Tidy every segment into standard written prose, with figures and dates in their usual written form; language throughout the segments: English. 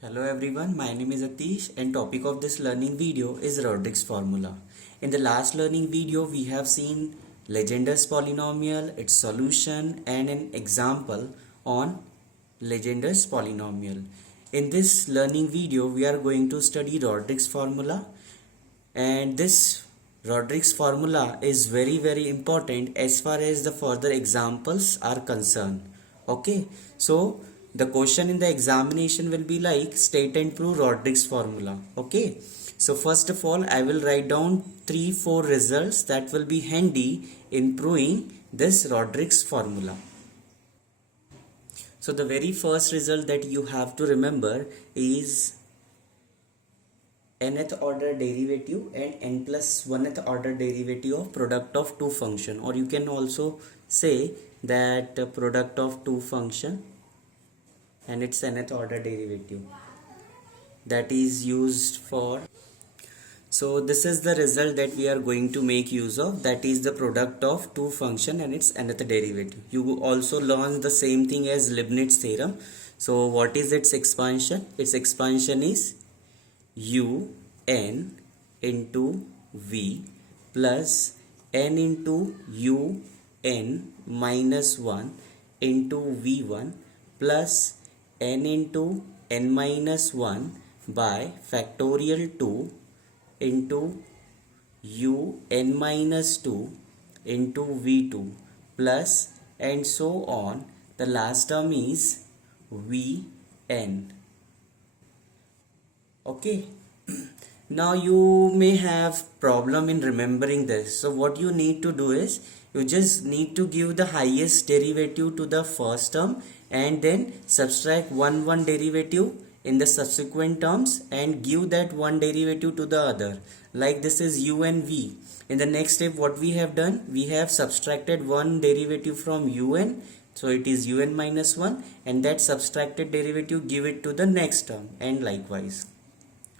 Hello everyone, my name is Atish and topic of this learning video is Rodrigues Formula. In the last learning video we have seen Legendre's polynomial, its solution and an example on Legendre's polynomial. In this learning video we are going to study Rodrigues Formula, and this Rodrigues Formula is very important as far as the further examples are concerned. Okay, so the question in the examination will be like state and prove Rodrigues Formula. Okay, so first of all I will write down 3-4 results that will be handy in proving this Rodrigues Formula. So the very first result that you have to remember is nth order derivative and n plus 1th order derivative of product of two function, or you can also say that product of two function and its nth order derivative that is used for. So this is the result that we are going to make use of, that is the product of two function and its nth derivative. You also learn the same thing as Leibniz theorem. So what is its expansion? Its expansion is u n into v plus n into u n minus 1 into v1 plus n into n minus 1 by factorial 2 into u n minus 2 into v2 plus and so on. The last term is vn. Okay, now you may have problem in remembering this. So what you need to do is you just need to give the highest derivative to the first term and then subtract one derivative in the subsequent terms and give that one derivative to the other. Like this is u and v. In the next step what we have done, we have subtracted one derivative from un, so it is un minus 1, and that subtracted derivative give it to the next term, and likewise.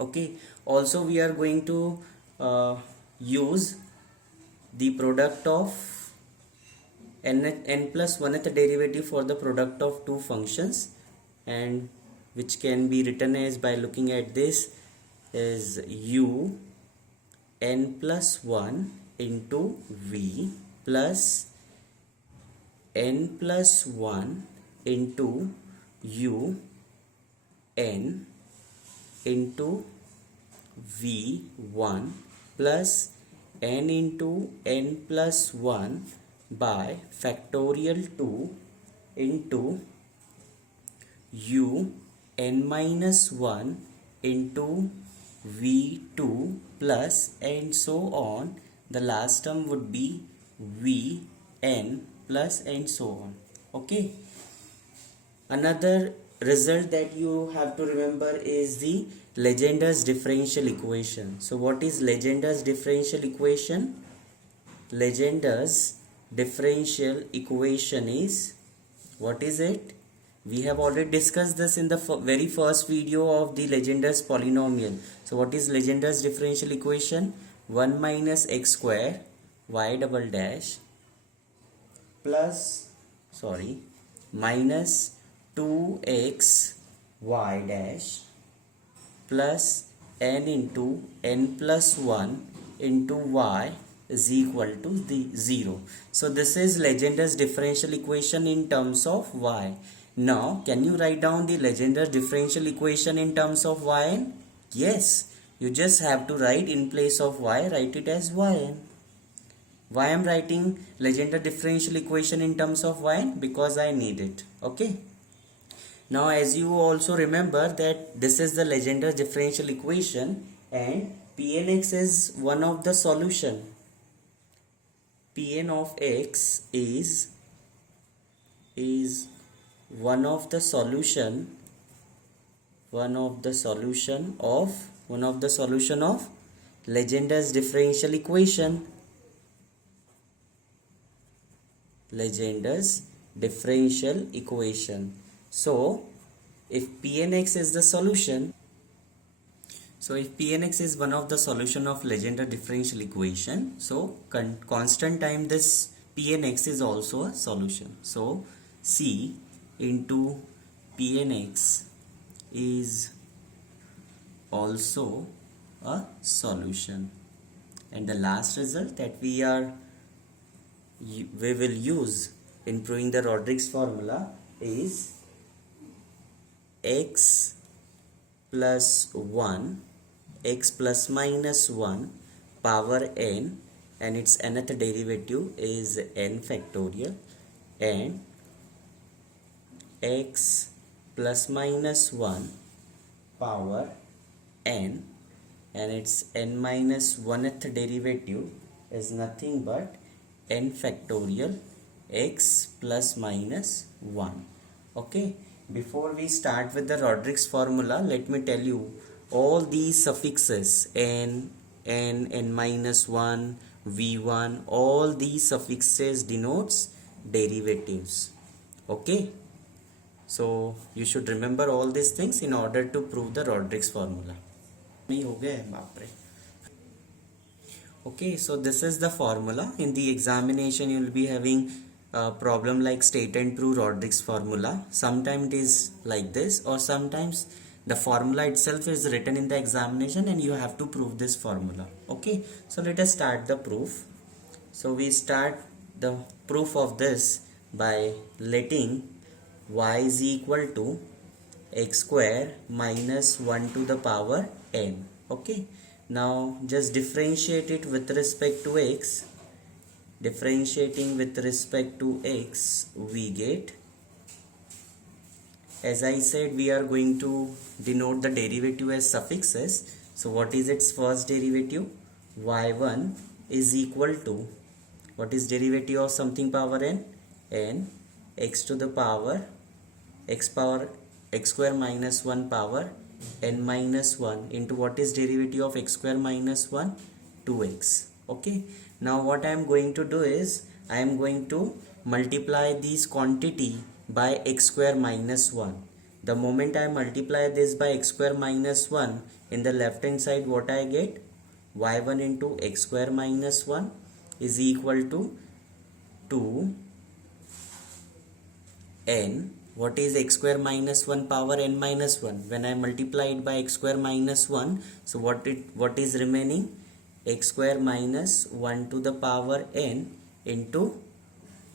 Okay, also we are going to use the product of n plus 1th derivative for the product of two functions, and which can be written as, by looking at this, is u n plus 1 into v plus n plus 1 into u n into v1 plus n into n plus 1 by factorial 2 into u n minus 1 into v2 plus and so on. The last term would be vn plus and so on. Okay, another result that you have to remember is the Legendre's differential equation. So what is Legendre's differential equation? Legendre's differential equation is, what is it? We have already discussed this in the very first video of the Legendre's polynomial. So what is Legendre's differential equation? 1 minus x square y double dash plus minus 2x y dash plus n into n plus 1 into y is equal to the 0. So this is Legendre's differential equation in terms of y. Now can you write down the Legendre's differential equation in terms of yn? Yes, you just have to write in place of y, write it as yn. Why I am writing Legendre differential equation in terms of yn? Because I need it. Okay. Now as you also remember that this is the Legendre differential equation and Pn(x) is one of the solution. Pn of x is one of the solution of Legendre's differential equation. Legendre's differential equation. So if Pn(x) is the solution, so if Pn(x) is one of the solution of Legendre differential equation, so constant time this Pn(x) is also a solution. So C into Pn(x) is also a solution. And the last result that we will use in proving the Rodrigues formula is x plus 1, x plus minus 1 power n, and its nth derivative is n factorial, and x plus minus 1 power n, and its n minus 1th derivative is nothing but n factorial x plus minus 1. Okay, before we start with the Rodrigues formula, let me tell you all these suffixes n, n minus 1, v1, all these suffixes denotes derivatives. Okay, so you should remember all these things in order to prove the Rodrigues formula. Okay, so this is the formula. In the examination you will be having a problem like state and prove Rodrigues formula. Sometimes it is like this, or sometimes the formula itself is written in the examination and you have to prove this formula. Okay, so let us start the proof. So we start the proof of this by letting y is equal to x square minus 1 to the power n. Okay, now just differentiate it with respect to x. Differentiating with respect to x, we get, as I said, we are going to denote the derivative as suffixes. So what is its first derivative? y1 is equal to, what is derivative of something power n? N, x to the power x square minus 1 power n minus 1 into what is derivative of x square minus 1? 2x. Okay, now what I am going to do is I am going to multiply this quantity by x square minus 1. The moment I multiply this by x square minus 1, in the left hand side what I get? y1 into x square minus 1 is equal to 2n. What is x square minus 1 power n minus 1? When I multiply it by x square minus 1, so what is remaining? X square minus 1 to the power n into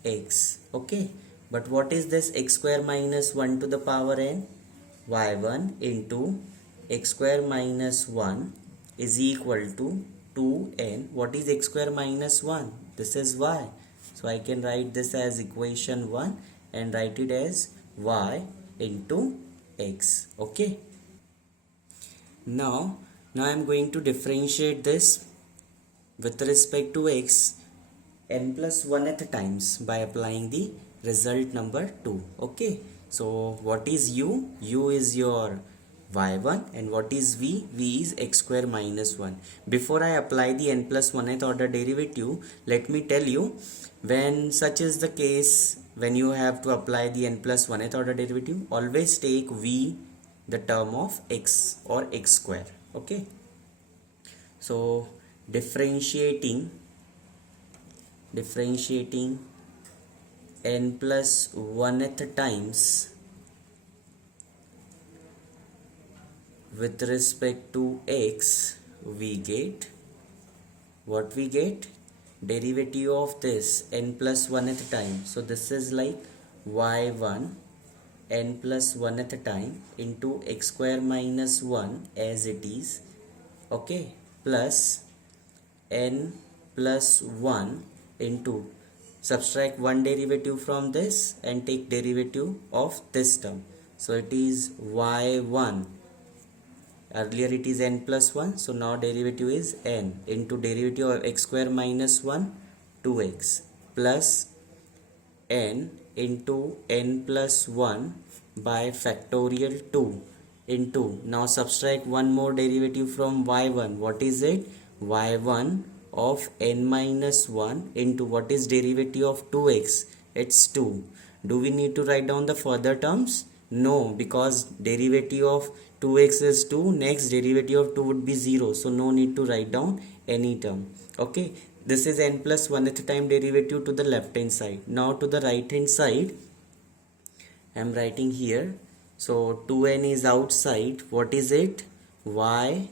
x. Okay, but what is this x square minus 1 to the power n? y1 into x square minus 1 is equal to 2n. What is x square minus 1? This is y. So I can write this as equation 1 and write it as y into x. Okay, now I am going to differentiate this with respect to x n plus 1th times by applying the result number 2. Okay, so what is u? U is your y1, and what is v? V is x square minus 1. Before I apply the n plus 1th order derivative, let me tell you, when such is the case, when you have to apply the n plus 1th order derivative, always take v, the term of x or x square. Okay, so differentiating n plus 1th times with respect to x, we get, what we get? Derivative of this n plus 1th time. So this is like y1 n plus 1th time into x square minus 1 as it is. Okay, plus n plus 1 into, subtract one derivative from this and take derivative of this term. So it is y1, earlier it is n plus 1, so now derivative is n into derivative of x square minus 1, 2x, plus n into n plus 1 by factorial 2 into, now subtract one more derivative from y1. What is it? y1 of n minus 1 into, what is derivative of 2x? It's 2. Do we need to write down the further terms? No, because derivative of 2x is 2, next derivative of 2 would be 0, so no need to write down any term. Okay, this is n plus 1th time derivative to the left hand side. Now to the right hand side, I am writing here, so 2n is outside. What is it? y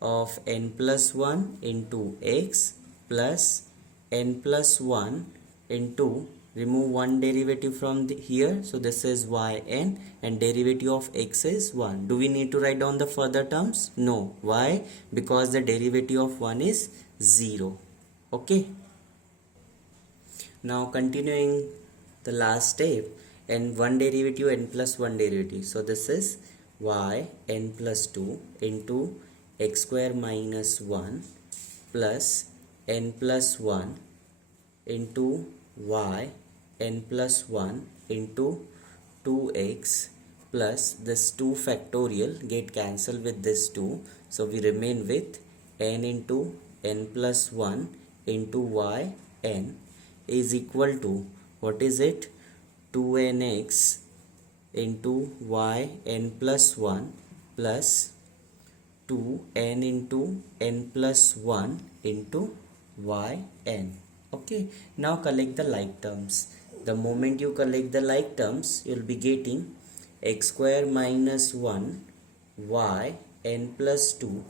of n plus 1 into x plus n plus 1 into, remove one derivative from here, so this is yn, and derivative of x is 1. Do we need to write down the further terms? No. Why? Because the derivative of 1 is 0. Okay. Now continuing the last step, and one derivative n plus 1 derivative. So this is y n plus 2 into x square minus 1 plus n plus 1 into y n plus 1 into 2x plus this 2 factorial get cancelled with this 2. So we remain with n into n plus 1 into y n is equal to, what is it, 2nx into y n plus 1 plus 2n into n plus 1 into y n. Okay, now collect the like terms. The moment you collect the like terms, you will be getting x square minus 1 y n plus 2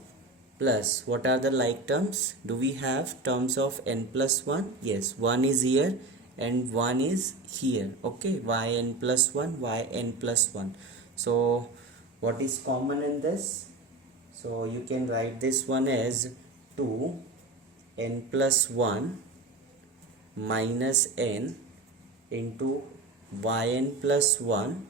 plus, what are the like terms? Do we have terms of n plus 1? Yes, 1 is here and 1 is here. Okay, yn plus 1, yn plus 1. So what is common in this? So you can write this one as 2 n plus 1 minus n into yn plus 1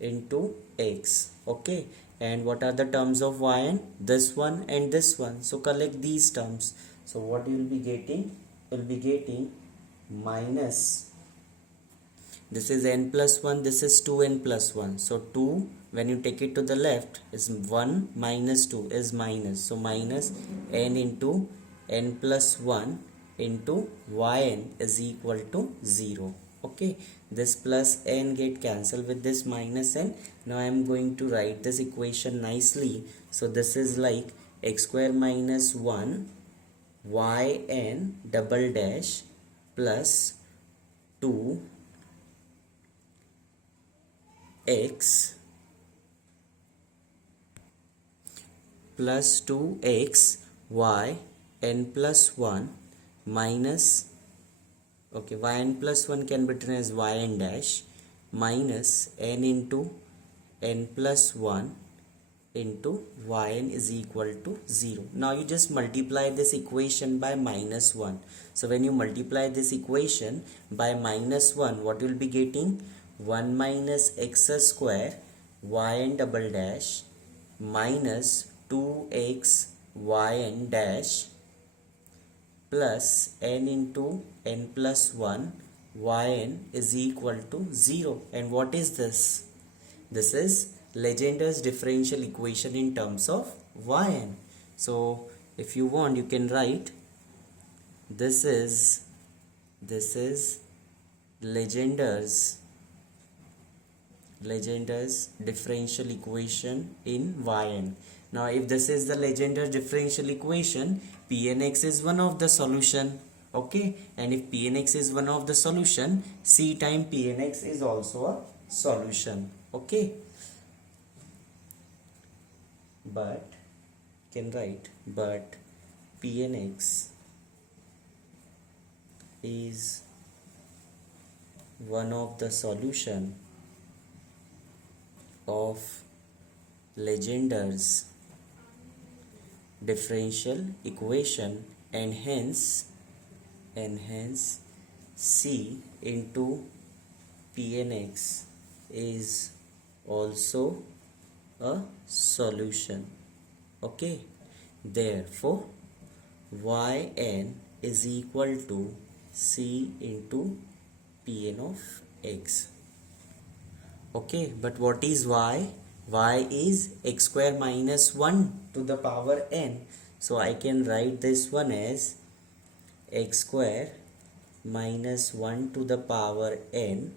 into x. Okay, and what are the terms of yn? This one and this one. So collect these terms. So what you will be getting? You will be getting minus, this is n plus 1, this is 2n plus 1. So 2, when you take it to the left, is 1 minus 2 is minus. So minus n into n plus 1 into yn is equal to 0. Okay, this plus n get cancelled with this minus n. Now I am going to write this equation nicely. So this is like x square minus 1 yn double dash plus 2 x plus 2x y n plus 1 minus, okay, yn plus 1 can be written as yn dash minus n into n plus 1 into yn is equal to 0. Now you just multiply this equation by minus 1. So when you multiply this equation by minus 1, what you will be getting? 1 minus x square yn double dash minus 2x yn dash plus n into n plus 1 yn is equal to 0. And what is this? This is Legendre's differential equation in terms of yn. So if you want, you can write this is Legendre's differential equation in yn. Now if this is the Legendre's differential equation, Pnx is one of the solution. Okay, and if Pnx is one of the solution, C time Pnx is also a solution. Okay, but can write, but Pnx is one of the solution of Legendre's differential equation, and hence C into Pnx is also a solution. Okay, therefore yn is equal to C into Pn of x. Okay, but what is y? Y is x square minus 1 to the power n. So I can write this one as x square minus 1 to the power n,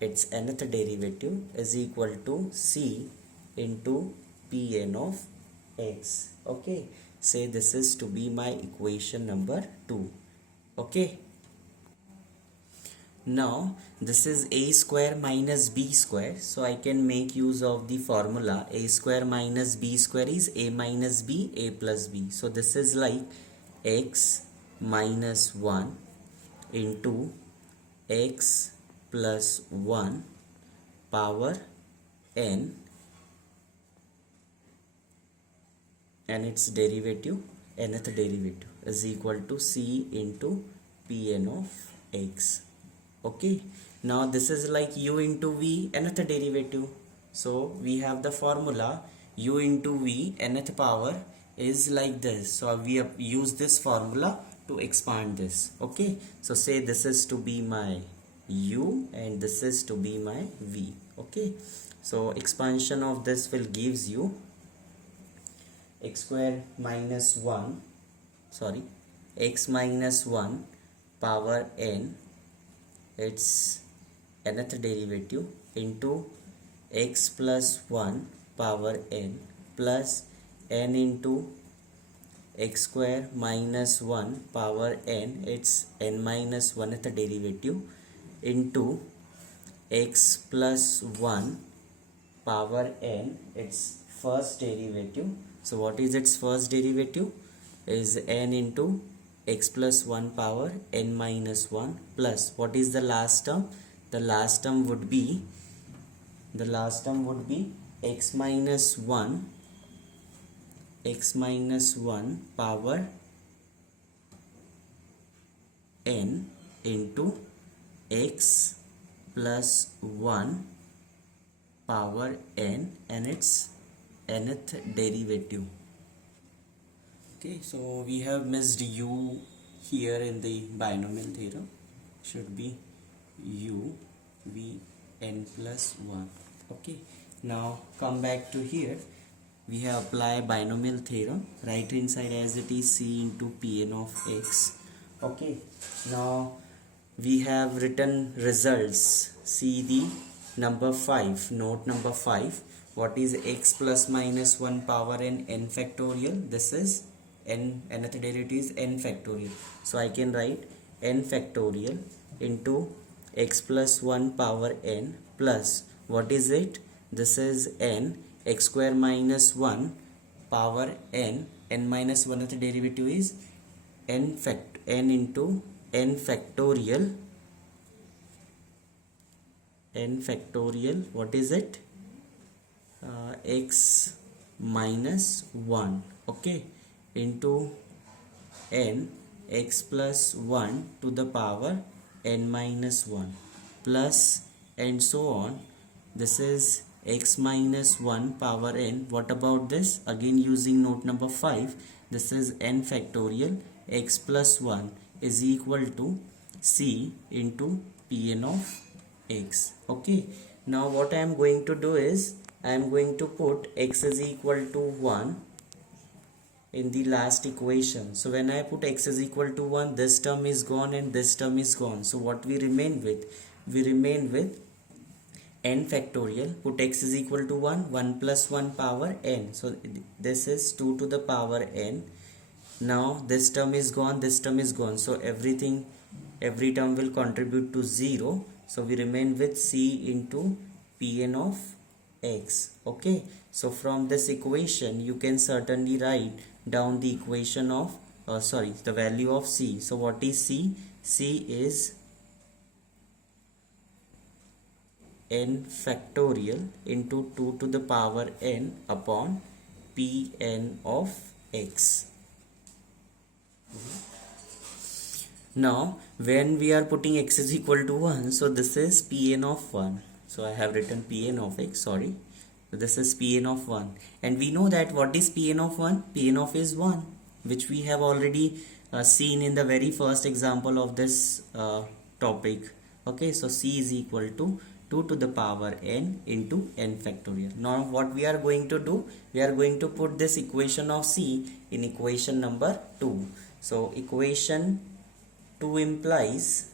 its nth derivative, is equal to c into Pn of x. Okay, say this is to be my equation number 2. Okay, Now this is a square minus b square, so I can make use of the formula a square minus b square is a minus b, a plus b. So this is like x minus 1 into x plus 1 power n and its derivative, nth derivative, is equal to c into Pn of x. Okay, now this is like u into v, nth derivative. So we have the formula u into v, nth power is like this. So we have used this formula to expand this. Okay, so say this is to be my u and this is to be my v. Okay, so expansion of this will gives you x square minus 1, sorry, x minus 1 power n, its nth derivative, into x plus 1 power n plus n into x square minus 1 power n, its n minus 1th derivative, into x plus 1 power n, its first derivative. So what is its first derivative? Is n into x plus 1 power n minus 1 plus what is the last term? The last term would be x minus 1 power n into x plus 1 power n and its nth derivative. Okay, so we have missed u here in the binomial theorem. Should be u v n plus 1. Okay, now come back to here. We have applied binomial theorem. Right hand side as it is c into Pn of x. Okay, now we have written results. See the number 5, note number 5. What is x plus minus 1 power n factorial? This is nth derivative is n factorial. So I can write n factorial into x plus 1 power n plus what is it? This is n, x square minus 1 power n minus 1th derivative is n into n factorial, what is it? X minus 1, okay, into n x plus 1 to the power n minus 1 plus and so on. This is x minus 1 power n. What about this? Again using note number 5, this is n factorial x plus 1 is equal to c into Pn of x. Okay, now what I am going to do is I am going to put x is equal to 1 in the last equation. So when I put x is equal to 1, this term is gone and this term is gone. So what we remain with? We remain with n factorial. Put x is equal to 1 plus 1 power n. So this is 2 to the power n. Now this term is gone, this term is gone. So every term will contribute to 0. So we remain with c into Pn of x. Okay, so from this equation you can certainly write down the equation of the value of c. So what is c? C is n factorial into 2 to the power n upon Pn of x. Now when we are putting x is equal to 1, so this is Pn of 1. So I have written Pn of x, sorry. So this is Pn of 1. And we know that what is Pn of 1? Pn of is 1, which we have already seen in the very first example of this topic. Okay, so c is equal to 2 to the power n into n factorial. Now what we are going to do? We are going to put this equation of c in equation number 2. So equation 2 implies,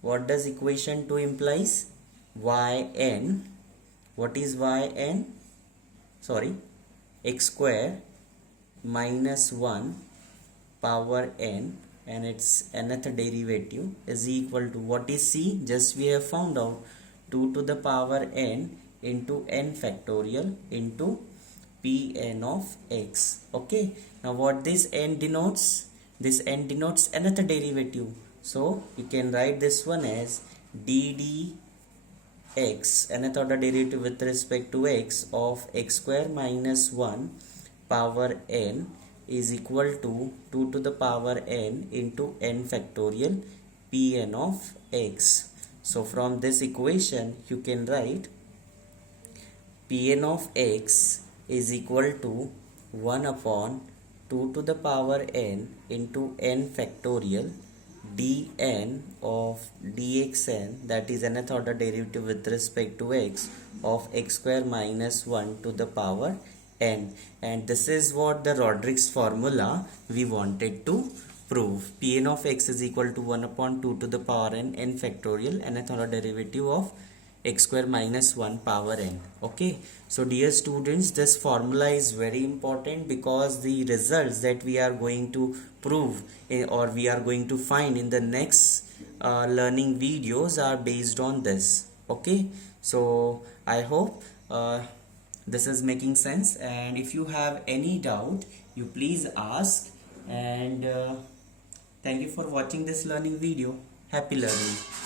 what does equation 2 implies? Yn, what is yn? Sorry, x square minus 1 power n and its nth derivative is equal to, what is c? Just we have found out, 2 to the power n into n factorial into Pn of x. Okay, now what this n denotes? This n denotes nth derivative, so you can write this one as dd x, nth order derivative with respect to x, of x square minus 1 power n is equal to 2 to the power n into n factorial Pn of x. So from this equation you can write Pn of x is equal to 1 upon 2 to the power n into n factorial dn of dxn, that is nth order derivative with respect to x, of x square minus 1 to the power n. And this is what the Rodrigues formula we wanted to prove. Pn of x is equal to 1 upon 2 to the power n factorial nth order derivative of x square minus 1 power n. Okay, so dear students, this formula is very important because the results that we are going to prove or we are going to find in the next learning videos are based on this. Okay, so I hope this is making sense, and if you have any doubt you please ask, and thank you for watching this learning video. Happy learning.